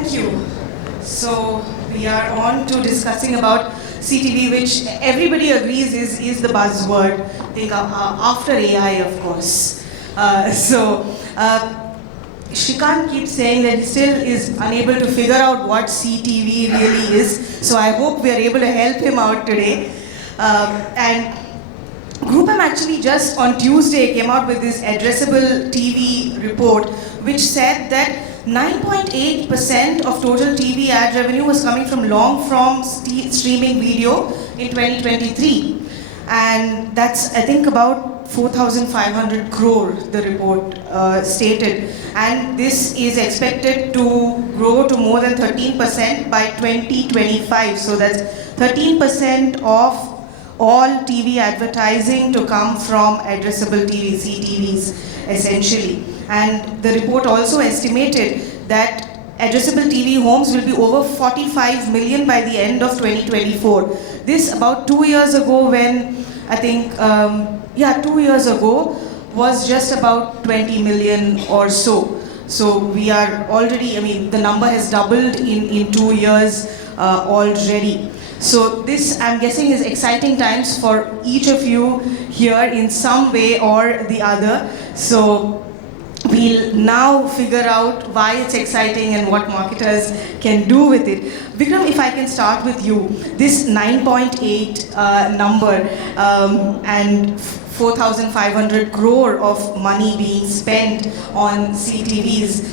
Thank you. So we are on to discussing about CTV, which everybody agrees is the buzzword. I think after AI, of course. Shrikant keeps saying that he still is unable to figure out what CTV really is. So I hope we are able to help him out today. And GroupM actually just on Tuesday came out with this addressable TV report, which said that 9.8% of total TV ad revenue was coming from long-form streaming video in 2023. And that's, I think, about 4,500 crore, the report stated. And this is expected to grow to more than 13% by 2025. So that's 13% of all TV advertising to come from addressable TV, CTVs, essentially. And the report also estimated that addressable TV homes will be over 45 million by the end of 2024. This about 2 years ago when, I think, 2 years ago, was just about 20 million or so. So we are already, the number has doubled in 2 years already. So this, I'm guessing, is exciting times for each of you here in some way or the other. So we'll now figure out why it's exciting and what marketers can do with it. Vikram, if I can start with you. This 9.8 number and 4,500 crore of money being spent on CTVs,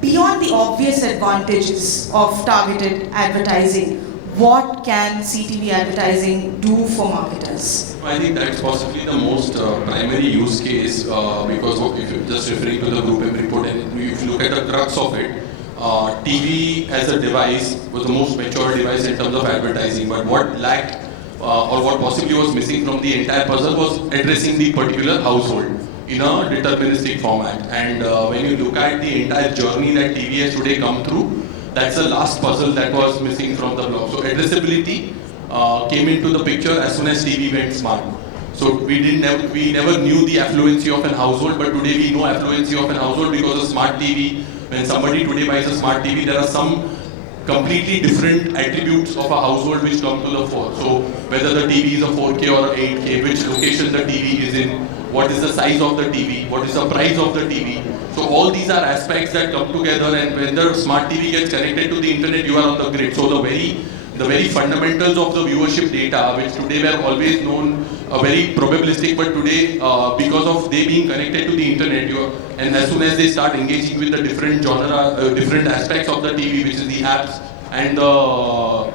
beyond the obvious advantages of targeted advertising, what can CTV advertising do for marketers? I think that's possibly the most primary use case because if you're just referring to the GroupM report and if you look at the crux of it, TV as a device was the most mature device in terms of advertising, but what lacked or what possibly was missing from the entire puzzle was addressing the particular household in a deterministic format. And when you look at the entire journey that TV has today come through, that's the last puzzle that was missing from the block. So addressability came into the picture as soon as TV went smart. So we never knew the affluency of an household, but today we know affluency of an household because of smart TV. When somebody today buys a smart TV, there are some completely different attributes of a household which come to the fore. So whether the TV is a 4K or a 8K, which location the TV is in, what is the size of the TV, what is the price of the TV. So all these are aspects that come together, and when the smart TV gets connected to the internet, you are on the grid. So the very fundamentals of the viewership data, which today were always known very probabilistic, but today because of they being connected to the internet, and as soon as they start engaging with the different genre, different aspects of the TV, which is the apps and the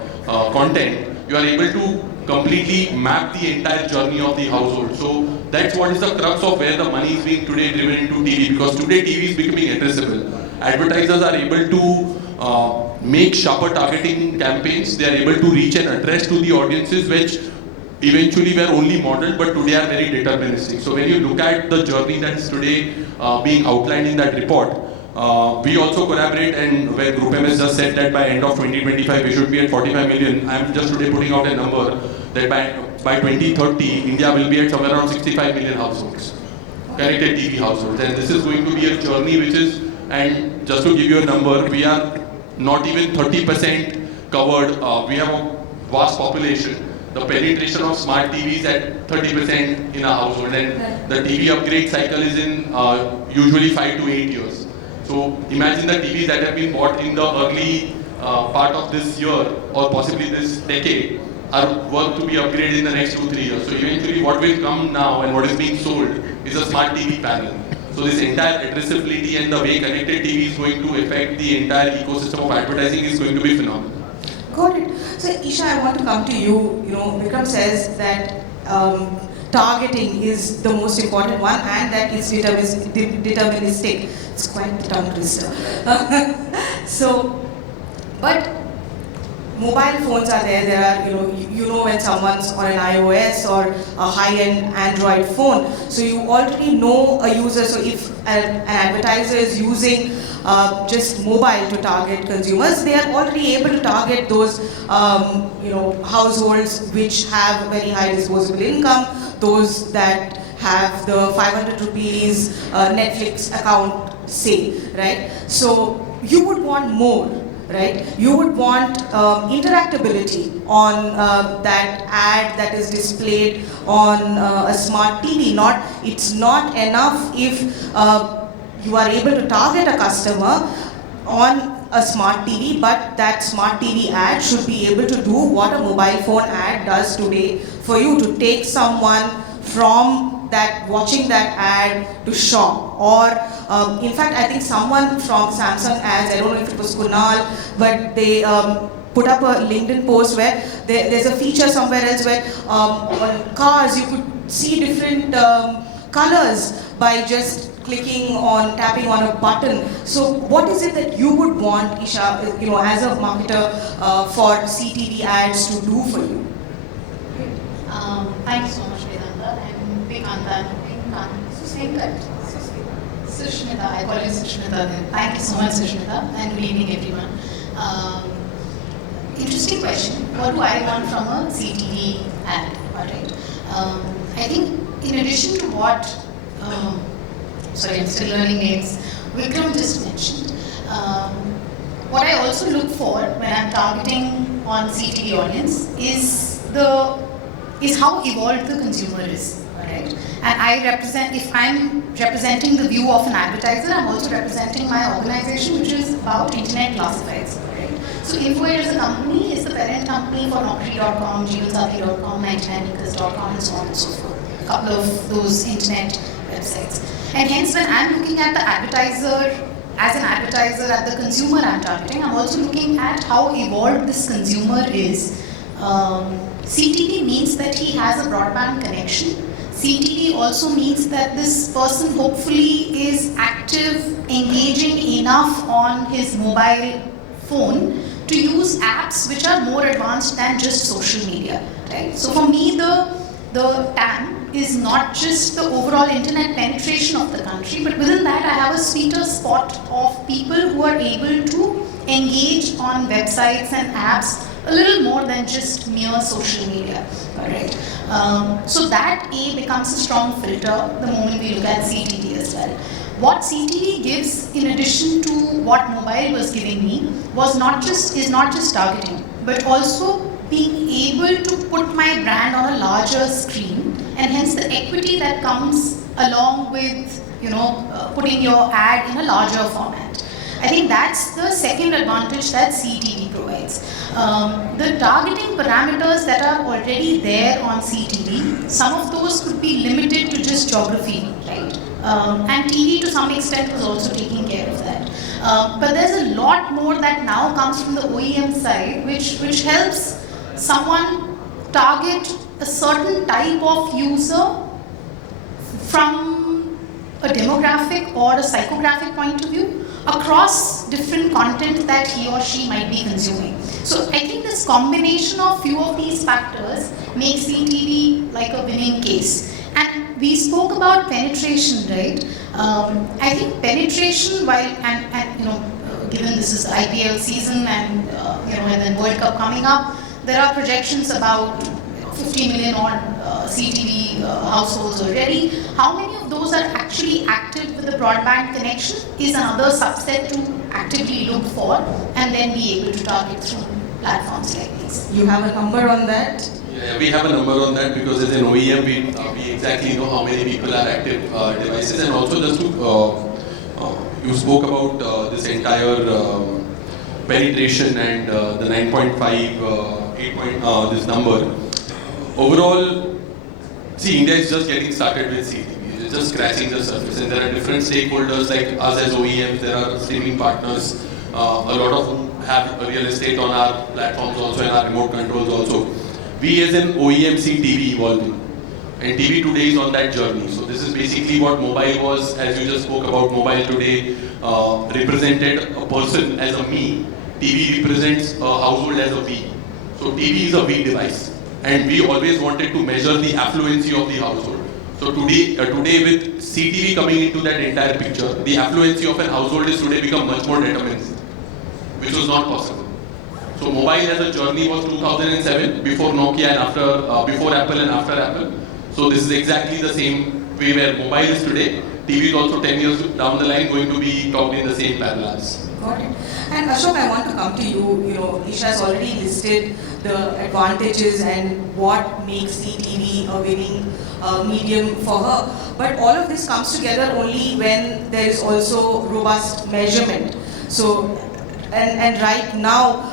content, you are able to completely map the entire journey of the household. So that's what is the crux of where the money is being today driven into TV, because today TV is becoming addressable. Advertisers are able to make sharper targeting campaigns. They are able to reach and address to the audiences which eventually were only modeled but today are very deterministic. So when you look at the journey that is today being outlined in that report, we also collaborate, and where GroupM has just said that by end of 2025 we should be at 45 million. I'm just today putting out a number that by 2030 India will be at somewhere around 65 million households, connected TV households, and this is going to be a journey which is, and just to give you a number, we are not even 30% covered. We have a vast population. The penetration of smart TV is at 30% in a household, and the TV upgrade cycle is in usually 5 to 8 years. So imagine the TVs that have been bought in the early part of this year or possibly this decade are worth to be upgraded in the next 2-3 years. So eventually what will come now and what is being sold is a smart TV panel. So this entire addressability and the way connected TV is going to affect the entire ecosystem of advertising is going to be phenomenal. Got it. So Esha, I want to come to you. Vikram says that targeting is the most important one and that it's deterministic. It's quite a tongue twister. But mobile phones are there. There are, when someone's on an iOS or a high-end Android phone. So you already know a user. So if an advertiser is using just mobile to target consumers, they are already able to target those, households which have very high disposable income, those that have the 500 rupees Netflix account, say, right? So you would want more, right? You would want interactability on that ad that is displayed on a smart TV. It's not enough if you are able to target a customer on a smart TV, but that smart TV ad should be able to do what a mobile phone ad does today for you, to take someone from that watching that ad to shop. Or in fact, I think someone from Samsung ads, I don't know if it was Kunal, but they put up a LinkedIn post where there's a feature somewhere else where on cars you could see different colors by just tapping on a button. So what is it that you would want, Esha, as a marketer, for CTV ads to do for you? Thank you so much, Vedanta. I'm Sushmita, I call you Sushmita. Thank you so much, Sushmita, and good evening, everyone. Interesting question. What do I want from a CTV ad? Alright. I think in addition to what sorry, I'm still learning names, Vikram just mentioned. What I also look for when I'm targeting on CTV audience is how evolved the consumer is, right? And if I'm representing the view of an advertiser, I'm also representing my organization, which is about internet classifieds, right? So InfoAid as a company is the parent company for Naukri.com, Jeevansathi.com, 99acres.com, and so on and so forth. A couple of those internet websites. And hence, when I'm looking at the advertiser, as an advertiser, at the consumer I'm targeting, I'm also looking at how evolved this consumer is. CTV means that he has a broadband connection. CTV also means that this person hopefully is active, engaging enough on his mobile phone to use apps which are more advanced than just social media, right? So for me, the TAM is not just the overall internet penetration of the country, but within that I have a sweeter spot of people who are able to engage on websites and apps a little more than just mere social media, alright? So that becomes a strong filter the moment we look at CTV as well. What CTV gives in addition to what mobile was giving me is not just targeting, but also being able to put my brand on a larger screen, and hence the equity that comes along with putting your ad in a larger format. I think that's the second advantage that CTV provides. The targeting parameters that are already there on CTV, some of those could be limited to just geography, right? And TV to some extent was also taking care of that. But there's a lot more that now comes from the OEM side, which helps someone target a certain type of user from a demographic or a psychographic point of view across different content that he or she might be consuming. So I think this combination of few of these factors makes CTV like a winning case. And we spoke about penetration, right? I think penetration, given this is IPL season and then World Cup coming up, there are projections about 50 million odd CTV households already. How many of those are actually active with the broadband connection is another subset to actively look for and then be able to target through platforms like these. You have a number on that? Yeah, we have a number on that because as an OEM, we exactly know how many people are active devices, and also just to, you spoke about this entire penetration and the 9.5, 8 this number. Overall, see, India is just getting started with CTV. It's just scratching the surface, and there are different stakeholders like us as OEMs. There are streaming partners, a lot of whom have real estate on our platforms also and our remote controls also. We as an OEM see TV evolving, and TV today is on that journey. So this is basically what mobile was, as you just spoke about. Mobile today represented a person as a me. TV represents a household as a we. So TV is a we device. And we always wanted to measure the affluency of the household. So today with CTV coming into that entire picture, the affluency of an household is today become much more deterministic, which was not possible. So mobile as a journey was 2007, before Nokia and after, before Apple and after Apple. So this is exactly the same way where mobile is today. TV is also 10 years down the line going to be probably in the same parallels. Got it. And Ashok, I want to come to you. You know, Esha has already listed the advantages and what makes CTV a winning medium for her. But all of this comes together only when there is also robust measurement. So, and right now,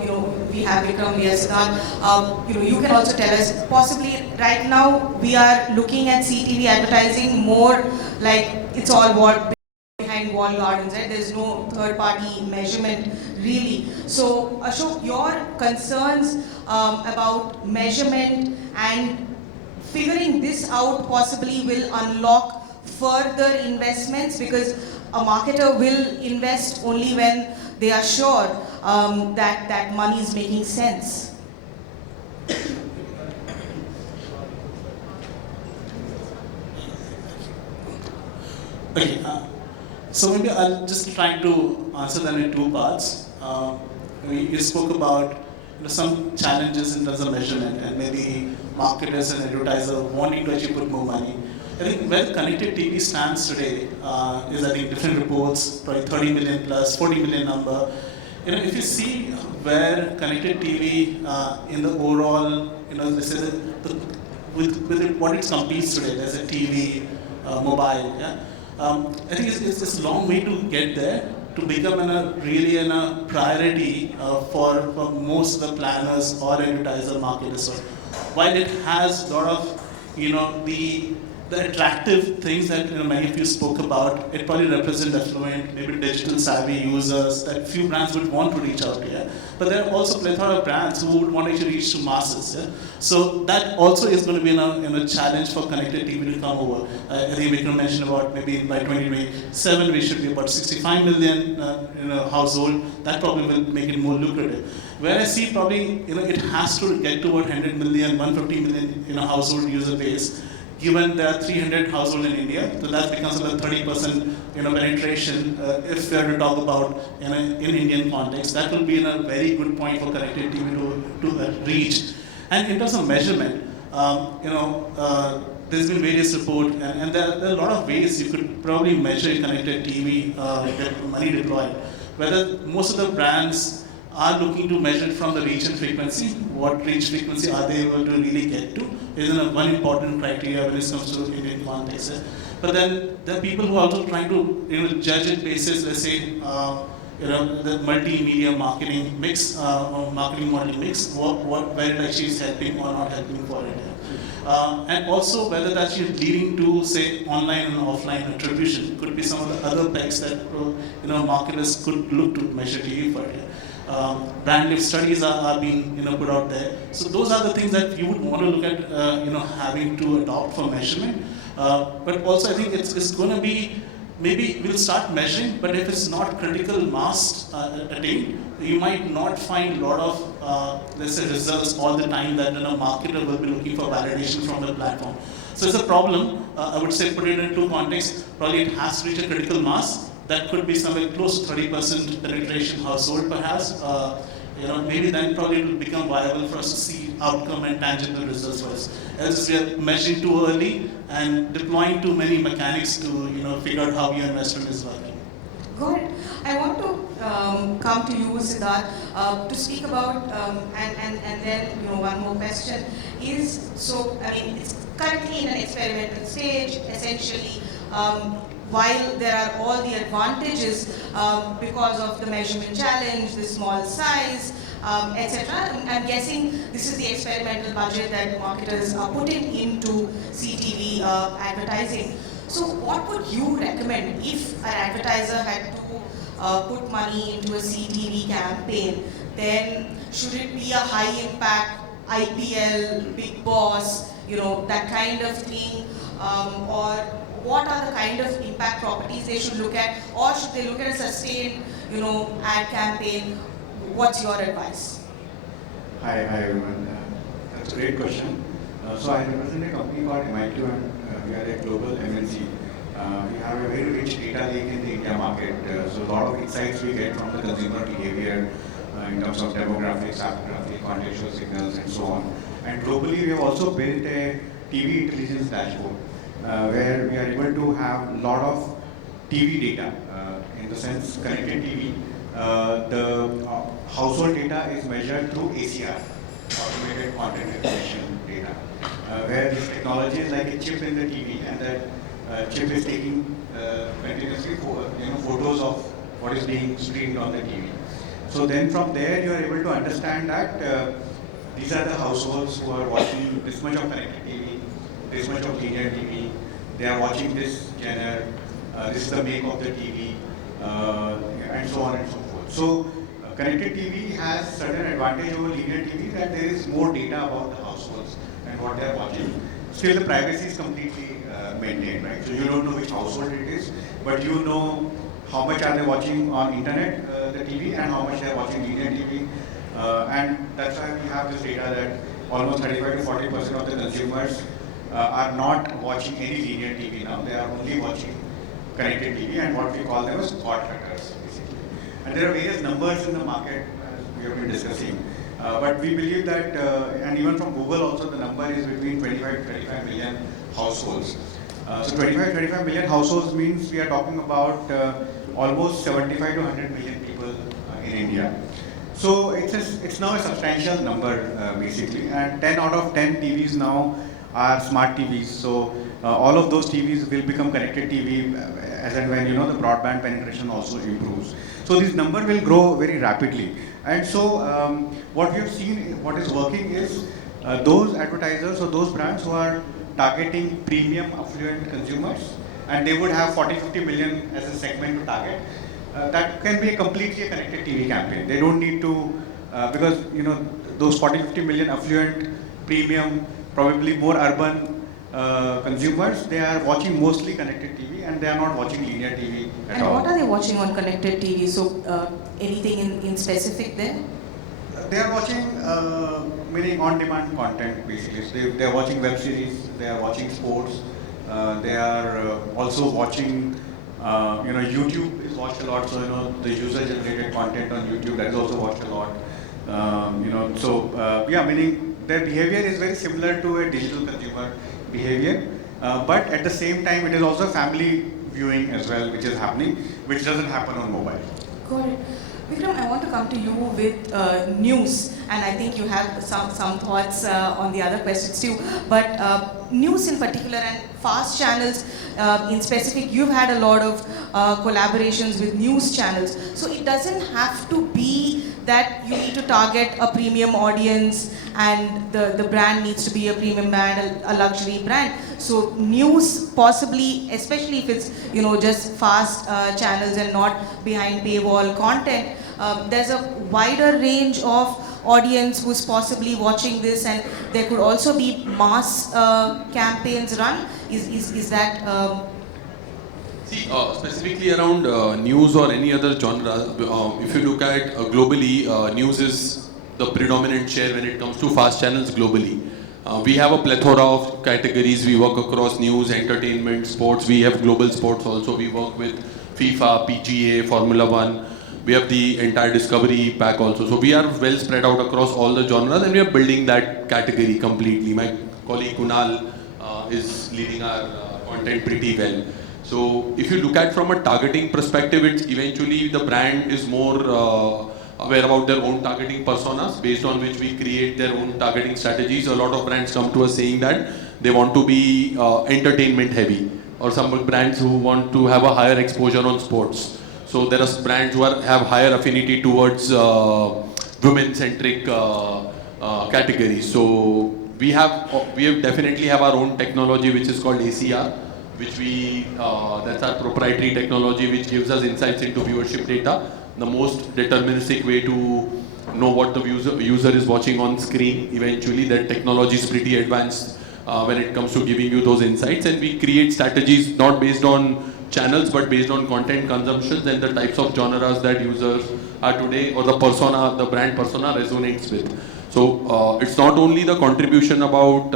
you know, we have Vikram, we have Siddharth. You know, you can also tell us, possibly right now we are looking at CTV advertising more like it's all what behind wall gardens, right? There's no third party measurement really. So Ashok, your concerns about measurement and figuring this out possibly will unlock further investments, because a marketer will invest only when they are sure that money is making sense. Okay, so maybe I'll just try to answer them in two parts. You spoke about some challenges in terms of measurement and maybe marketers and advertisers wanting to actually put more money. I think where connected TV stands today is, I think, different reports, probably 30 million plus, 40 million number. You know, if you see where connected TV in the overall, you know, this is with what it competes today, there's a TV, mobile, yeah. I think it's a long way to get there to become really a priority for most of the planners or advertiser marketers. So while it has a lot of, you know, the attractive things that many of you spoke about, it probably represents affluent, maybe digital savvy users that few brands would want to reach out to. Yeah? But there are also plethora of brands who would want to reach to masses. Yeah? So that also is going to be a challenge for connected TV to come over. I think Vikram mentioned about maybe by 2027 we should be about 65 million household. That probably will make it more lucrative. Where I see probably it has to get to about 100 million, 150 million household user base. Given there are 300 households in India, so that becomes about 30% penetration. If we are to talk about in Indian context, that will be a very good point for connected TV to reach. And in terms of measurement, there's been various reports, and there are a lot of ways you could probably measure connected TV, get money deployed. Whether most of the brands are looking to measure it from the reach and frequency. What reach frequency are they able to really get to? Is one important criteria when it comes to Indian context. But then there are people who are also trying to judge it basis, let's say, the multimedia marketing mix, or marketing model mix, where it actually is helping or not helping for it. And also whether that's leading to, say, online and offline attribution. Could be some of the other pegs that marketers could look to measure TV for it. Brand lift studies are being put out there. So those are the things that you would want to look at having to adopt for measurement. But also I think it's going to be, maybe we'll start measuring, but if it's not critical mass attained, you might not find a lot of let's say results all the time that a marketer will be looking for validation from the platform. So it's a problem. I would say, put it into context, probably it has to reach a critical mass. That could be somewhere close to 30% penetration household perhaps. Maybe then probably it will become viable for us to see outcome and tangible results for us. Else we are measuring too early and deploying too many mechanics to figure out how your investment is working. Good. I want to come to you, Siddharth, to speak about, and then one more question is, so I mean it's currently in an experimental stage, essentially. While there are all the advantages because of the measurement challenge, the small size, etc., I'm guessing this is the experimental budget that marketers are putting into CTV advertising. So what would you recommend if an advertiser had to put money into a CTV campaign? Then should it be a high impact IPL, Big Boss, that kind of thing, or what are the kind of impact properties they should look at, or should they look at a sustained, ad campaign? What's your advice? Hi everyone. That's a great question. So I represent a company called MIQ, and we are a global MNC. We have a very rich data lake in the India market. So a lot of insights we get from the consumer behavior in terms of demographics, apographic, contextual signals, and so on. And globally, we have also built a TV intelligence dashboard. where we are able to have a lot of TV data, in the sense connected TV. The household data is measured through ACR, automated content recognition data, where this technology is like a chip in the TV, and that chip is taking continuously photos of what is being streamed on the TV. So then from there you are able to understand that these are the households who are watching this much of connected TV, this much of linear TV, they are watching this genre, this is the make of the TV, and so on and so forth. So connected TV has certain advantage over linear TV, that there is more data about the households and what they are watching. Still the privacy is completely maintained, right? So you don't know which household it is, but you know how much are they watching on internet, the TV, and how much they are watching linear TV. And that's why we have this data that almost 35 to 40% of the consumers are not watching any linear TV now. They are only watching connected TV, and what we call them as cord cutters, basically. And there are various numbers in the market, as we have been discussing. But we believe that, and even from Google also, the number is between 25 to 35 million households. So 25 to 35 million households means we are talking about almost 75 to 100 million people in India. So it's now a substantial number, basically, and 10 out of 10 TVs now are smart TVs. So all of those TVs will become connected TV as and when the broadband penetration also improves. So this number will grow very rapidly. And so what we have seen, what is working is those advertisers or those brands who are targeting premium affluent consumers, and they would have 40-50 million as a segment to target. That can be completely a connected TV campaign. They don't need to, because those 40-50 million affluent, premium, probably more urban consumers, they are watching mostly connected TV, and they are not watching linear TV at all. And what are they watching on connected TV? So anything in specific there? They are watching meaning on-demand content, basically. So they are watching web series, they are watching sports, they are also watching, YouTube is watched a lot. So the user-generated content on YouTube, that is also watched a lot. Meaning their behavior is very similar to a digital consumer behavior, but at the same time, it is also family viewing as well, which is happening, which doesn't happen on mobile. Got it. Vikram, I want to come to you with news, and I think you have some thoughts on the other questions too. But news in particular and fast channels in specific, you've had a lot of collaborations with news channels. So it doesn't have to be that you need to target a premium audience and the brand needs to be a premium brand, a luxury brand. So news possibly, especially if it's just fast channels and not behind paywall content, there's a wider range of audience who's possibly watching this, and there could also be mass campaigns run. Is that See, specifically around news or any other genre, if you look at globally, news is the predominant share when it comes to fast channels globally. We have a plethora of categories. We work across news, entertainment, sports. We have global sports also. We work with FIFA, PGA, Formula One. We have the entire Discovery pack also. So we are well spread out across all the genres, and we are building that category completely. My colleague Kunal is leading our content pretty well. So if you look at from a targeting perspective, it's eventually the brand is more aware about their own targeting personas, based on which we create their own targeting strategies. A lot of brands come to us saying that they want to be entertainment heavy, or some brands who want to have a higher exposure on sports. So there are brands who have higher affinity towards women-centric categories. So we definitely have our own technology, which is called ACR, which that's our proprietary technology, which gives us insights into viewership data, the most deterministic way to know what the user is watching on screen. Eventually, that technology is pretty advanced when it comes to giving you those insights, and we create strategies not based on channels but based on content consumptions and the types of genres that users are today, or the brand persona resonates with. So it's not only the contribution about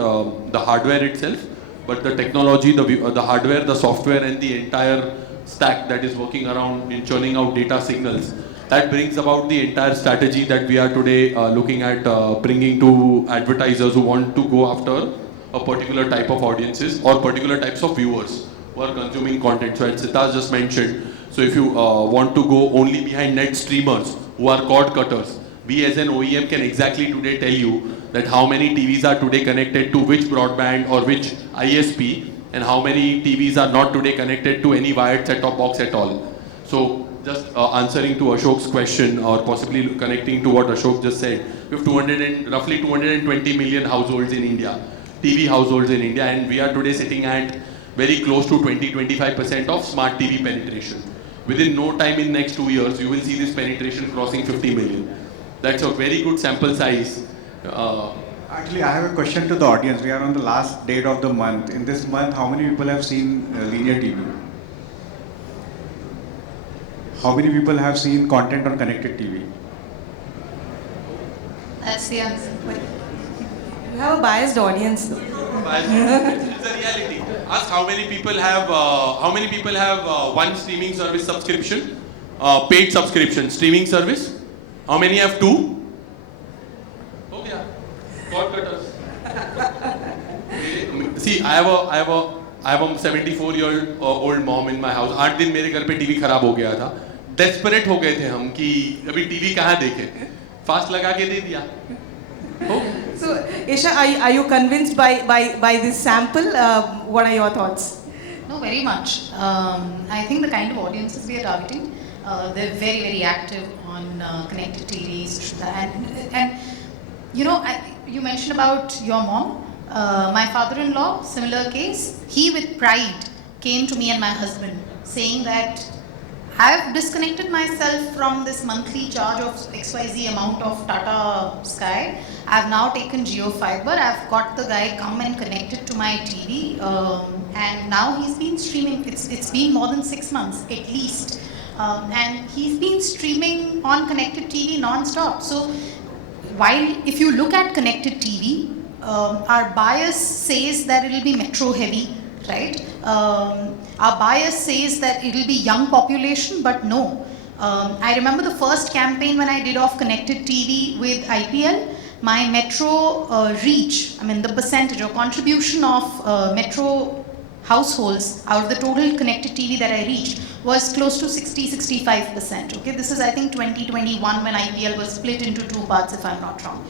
the hardware itself, but the technology, the hardware, the software, and the entire stack that is working around in churning out data signals. That brings about the entire strategy that we are today looking at bringing to advertisers who want to go after a particular type of audiences or particular types of viewers who are consuming content. So as Siddharth just mentioned, so if you want to go only behind net streamers who are cord cutters, we as an OEM can exactly today tell you that how many TVs are today connected to which broadband or which ISP, and how many TVs are not today connected to any wired set-top box at all. So just answering to Ashok's question, or possibly connecting to what Ashok just said, we have roughly 220 million households in India, TV households in India, and we are today sitting at very close to 20-25% of smart TV penetration. Within no time in next 2 years, you will see this penetration crossing 50 million. That's a very good sample size. Actually, I have a question to the audience. We are on the last date of the month. In this month, how many people have seen linear TV? How many people have seen content on connected TV? That's the answer. You have a biased audience though. It's a reality. Ask how many people have one streaming service subscription, paid subscription, streaming service. How many have two? Oh yeah, cord cutters. See, I have a 74-year-old mom in my house. 8 दिन मेरे घर पे TV खराब हो गया था. Desperate हो गए थे हम कि अभी टीवी कहाँ देखें. Fast लगा के दे दिया. Oh. So, Esha, are you convinced by this sample? What are your thoughts? No, very much. I think the kind of audiences we are targeting, they're very, very active on connected TVs. And you know, you mentioned about your mom. My father-in-law, similar case, he with pride came to me and my husband saying that I've disconnected myself from this monthly charge of XYZ amount of Tata Sky. I've now taken Jio Fiber. I've got the guy come and connect it to my TV. And now he's been streaming. It's been more than 6 months at least. And he's been streaming on connected TV non-stop. So while if you look at connected TV, our bias says that it will be metro heavy, right? Our bias says that it will be young population, but no. I remember the first campaign when I did of connected TV with IPL, my metro reach, I mean the percentage or contribution of metro households out of the total connected TV that I reached was close to 60-65%. Okay, this is I think 2021 when IPL was split into 2 parts if I'm not wrong.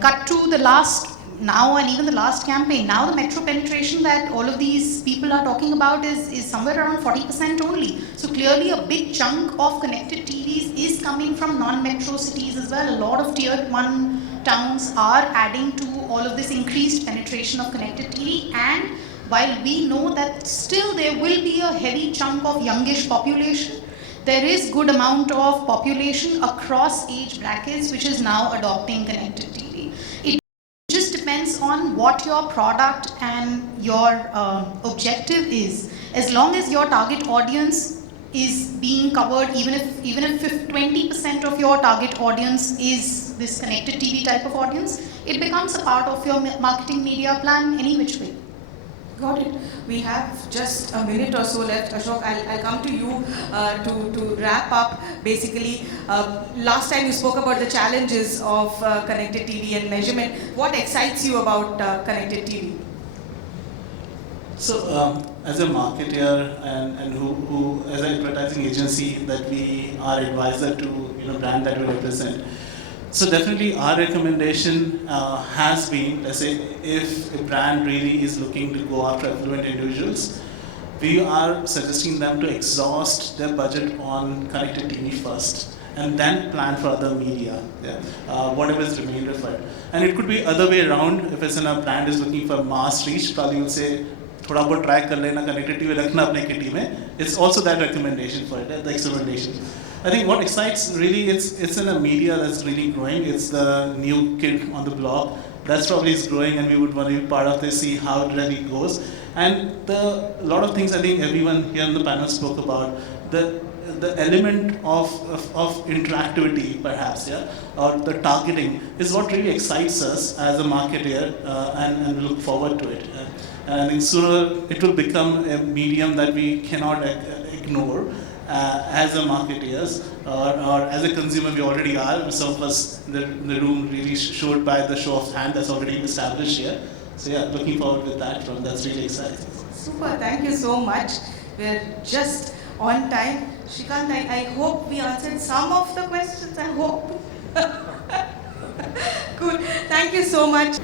Cut to the last now and even the last campaign, now the metro penetration that all of these people are talking about is somewhere around 40% only. So clearly a big chunk of connected TVs is coming from non-metro cities as well. A lot of tier 1 towns are adding to all of this increased penetration of connected TV, and while we know that still there will be a heavy chunk of youngish population, there is good amount of population across age brackets which is now adopting connected TV. It just depends on what your product and your objective is. As long as your target audience is being covered, even if 20% of your target audience is this connected TV type of audience, it becomes a part of your marketing media plan any which way. Got it. We have just a minute or so left. Ashok, I'll come to you to wrap up. Basically, last time you spoke about the challenges of connected TV and measurement. What excites you about connected TV? So, as a marketer and who as an advertising agency that we are advisor to brand that we represent. So definitely our recommendation has been, let's say, if a brand really is looking to go after affluent individuals, we are suggesting them to exhaust their budget on connected TV first and then plan for other media, whatever is remainder for it. And it could be other way around. If it's a brand is looking for mass reach, probably you'll say, थोड़ा बहुत try कर लेना connected TV रखना अपने kitty में. It's also that recommendation for it, the experimentation. I think what excites really, it's in a media that's really growing. It's the new kid on the block. That's probably is growing, and we would want to be part of this, see how it really goes. And a lot of things I think everyone here on the panel spoke about. The element of interactivity, perhaps, or the targeting is what really excites us as a marketer, and we look forward to it. And I think sooner it will become a medium that we cannot ignore. As a marketeers or as a consumer, we already are. Some of us in the room really showed by the show of hand that's already established here. So yeah, looking forward with that. That's really exciting. Super, thank you so much. We're just on time. Shrikant, I hope we answered some of the questions. I hope. Good. Thank you so much.